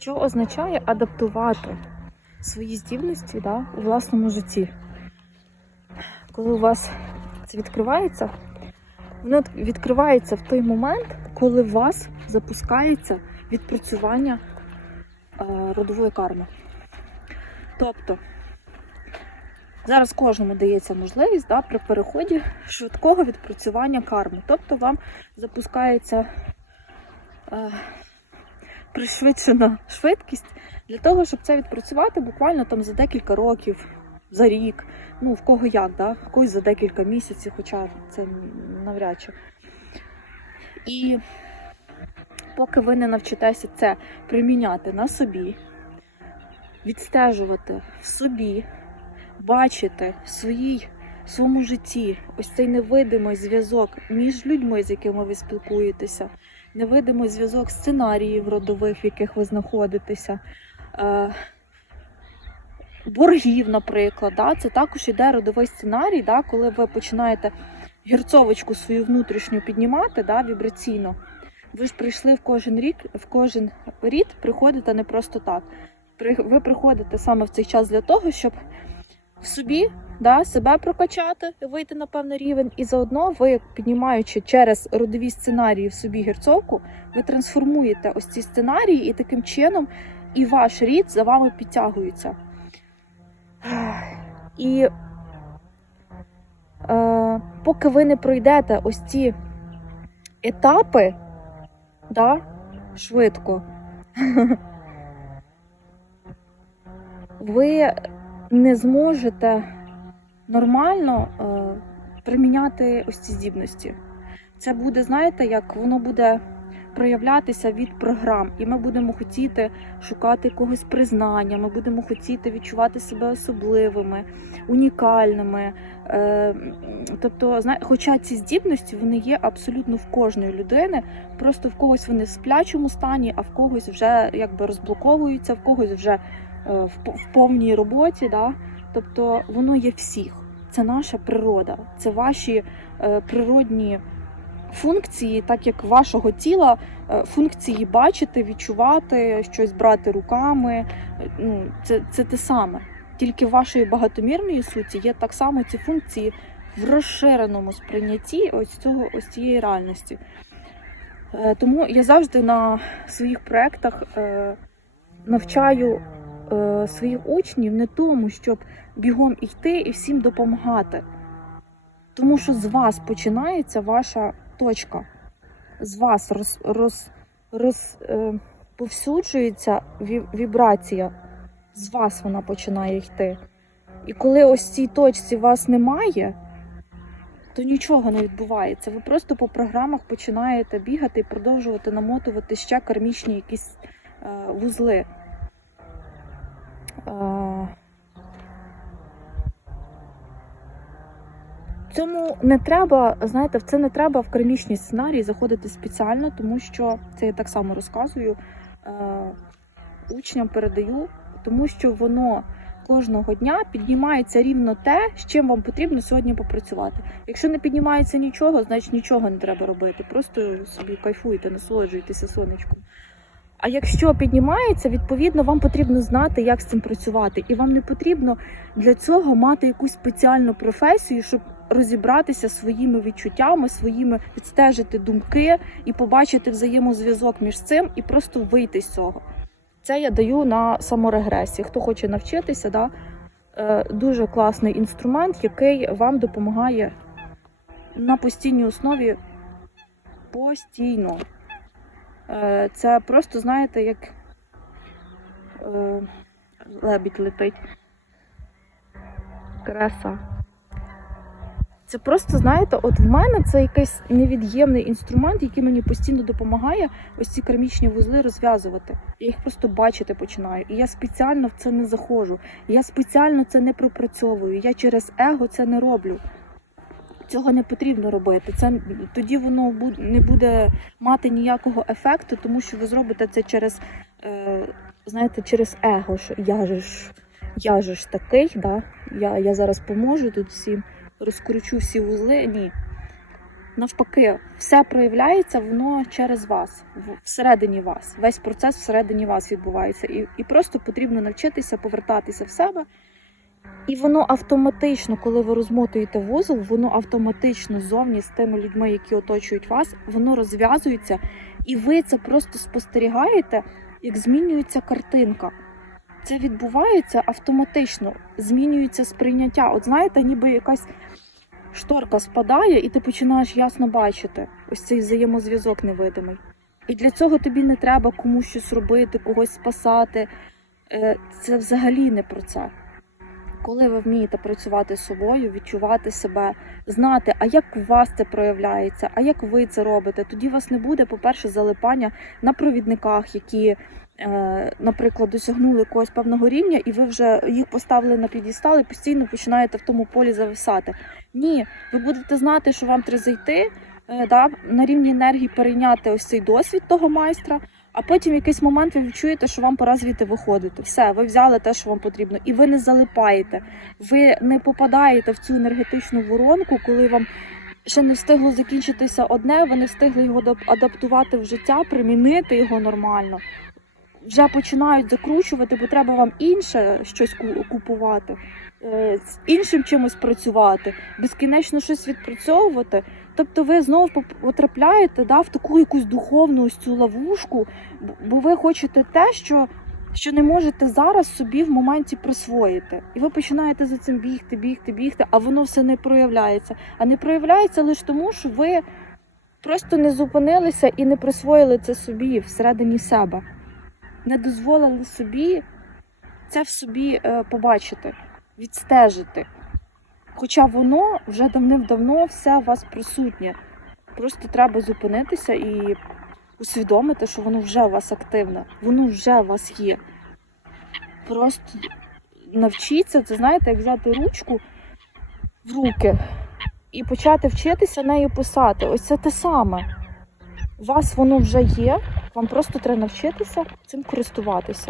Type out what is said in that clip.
Що означає адаптувати свої здібності да, у власному житті? Коли у вас це відкривається, воно відкривається в той момент, коли у вас запускається відпрацювання е, родової карми. Тобто, зараз кожному дається можливість да, при переході швидкого відпрацювання карми. Тобто вам запускається е, пришвидшена швидкість для того, щоб це відпрацювати буквально там за декілька років, за рік. Ну, в кого як, да? в когось за декілька місяців, хоча це навряд чи. І поки ви не навчитеся це приміняти на собі, відстежувати в собі, бачити в своїй, в своєму житті ось цей невидимий зв'язок між людьми, з якими ви спілкуєтеся, невидимий зв'язок сценаріїв родових, в яких ви знаходитеся. Е, боргів, наприклад, да? це також іде родовий сценарій, да? коли ви починаєте гірцовочку свою внутрішню піднімати да, вібраційно. Ви ж прийшли в кожен рік, в кожен рід приходите не просто так. Ви приходите саме в цей час для того, щоб в собі да, себе прокачати, вийти на певний рівень, і заодно ви, піднімаючи через родові сценарії в собі гірцовку, ви трансформуєте ось ці сценарії, і таким чином і ваш рід за вами підтягується. І е, поки ви не пройдете ось ці етапи, да, швидко, ви не зможете нормально е, приміняти ось ці здібності. Це буде, знаєте, як воно буде проявлятися від програм, і ми будемо хотіти шукати когось признання, ми будемо хотіти відчувати себе особливими, унікальними. Е, тобто, хоча ці здібності вони є абсолютно в кожної людини, просто в когось вони в сплячому стані, а в когось вже якби розблоковуються, в когось вже в, в повній роботі. Да? Тобто воно є всіх. Це наша природа, це ваші е, природні функції, так як вашого тіла, е, функції бачити, відчувати, щось брати руками. е, Ну, це, це те саме. Тільки в вашої багатомірної суті є так само ці функції в розширеному сприйнятті ось цього ось цієї реальності. Е, Тому я завжди на своїх проєктах е, навчаю е, своїх учнів не тому, щоб бігом йти і всім допомагати. Тому що з вас починається ваша точка. З вас роз, роз, роз, е, вібрація, з вас вона починає йти. І коли ось цій точці вас немає, то нічого не відбувається. Ви просто по програмах починаєте бігати і продовжувати намотувати ще кармічні якісь е, вузли. Цьому не треба, знаєте, в це не треба в кармічні сценарії заходити спеціально, тому що це я так само розказую е, учням передаю, тому що воно кожного дня піднімається рівно те, з чим вам потрібно сьогодні попрацювати. Якщо не піднімається нічого, значить нічого не треба робити. Просто собі кайфуйте, насолоджуйтеся сонечком. А якщо піднімається, відповідно, вам потрібно знати, як з цим працювати, і вам не потрібно для цього мати якусь спеціальну професію, щоб розібратися своїми відчуттями, своїми відстежити думки і побачити взаємозв'язок між цим і просто вийти з цього. Це я даю на саморегресії. Хто хоче навчитися, да? е, дуже класний інструмент, який вам допомагає на постійній основі постійно. Е, Це просто, знаєте, як е, лебідь летить. Краса. Це просто, знаєте, от в мене це якийсь невід'ємний інструмент, який мені постійно допомагає ось ці кармічні вузли розв'язувати. Я їх просто бачити починаю. І я спеціально в це не заходжу. Я спеціально це не пропрацьовую. Я через его це не роблю. Цього не потрібно робити. Це тоді воно не буде мати ніякого ефекту, тому що ви зробите це через, е, знаєте, через его. Що я же ж, я же ж такий, да? я, я зараз поможу тут всім, розкручу всі вузли. Ні. навпаки, все проявляється воно через вас, всередині вас. Весь процес всередині вас відбувається. І, і просто потрібно навчитися повертатися в себе. І воно автоматично, коли ви розмотуєте вузол, воно автоматично ззовні з тими людьми, які оточують вас, воно розв'язується, і ви це просто спостерігаєте, як змінюється картинка. Це відбувається автоматично, змінюється сприйняття. От знаєте, ніби якась шторка спадає, і ти починаєш ясно бачити ось цей взаємозв'язок невидимий. І для цього тобі не треба комусь щось робити, когось спасати. Е, Це взагалі не про це. Коли ви вмієте працювати з собою, відчувати себе, знати, а як у вас це проявляється, а як ви це робите, тоді у вас не буде, по-перше, залипання на провідниках, які, е, наприклад, досягнули якогось певного рівня, і ви вже їх поставили на підістал і постійно починаєте в тому полі зависати. Ні, ви будете знати, що вам треба зайти, е, да, на рівні енергії перейняти ось цей досвід того майстра. А потім в якийсь момент ви відчуєте, що вам пора звідти виходити. Все, ви взяли те, що вам потрібно, і ви не залипаєте. Ви не попадаєте в цю енергетичну воронку, коли вам ще не встигло закінчитися одне, ви не встигли його адап- адаптувати в життя, примінити його нормально. Вже починають закручувати, бо треба вам інше щось ку- купувати, з іншим чимось працювати, безкінечно щось відпрацьовувати. Тобто ви знову потрапляєте да, в таку якусь духовну ось цю ловушку, бо ви хочете те, що, що не можете зараз собі в моменті присвоїти. І ви починаєте за цим бігти, бігти, бігти, а воно все не проявляється. А не проявляється лише тому, що ви просто не зупинилися і не присвоїли це собі всередині себе. Не дозволили собі це в собі е, побачити, відстежити. Хоча воно вже давним-давно все у вас присутнє. Просто треба зупинитися і усвідомити, що воно вже у вас активне, воно вже у вас є. Просто навчіться, це знаєте, як взяти ручку в руки і почати вчитися нею писати. Ось це те саме. У вас воно вже є, вам просто треба навчитися цим користуватися.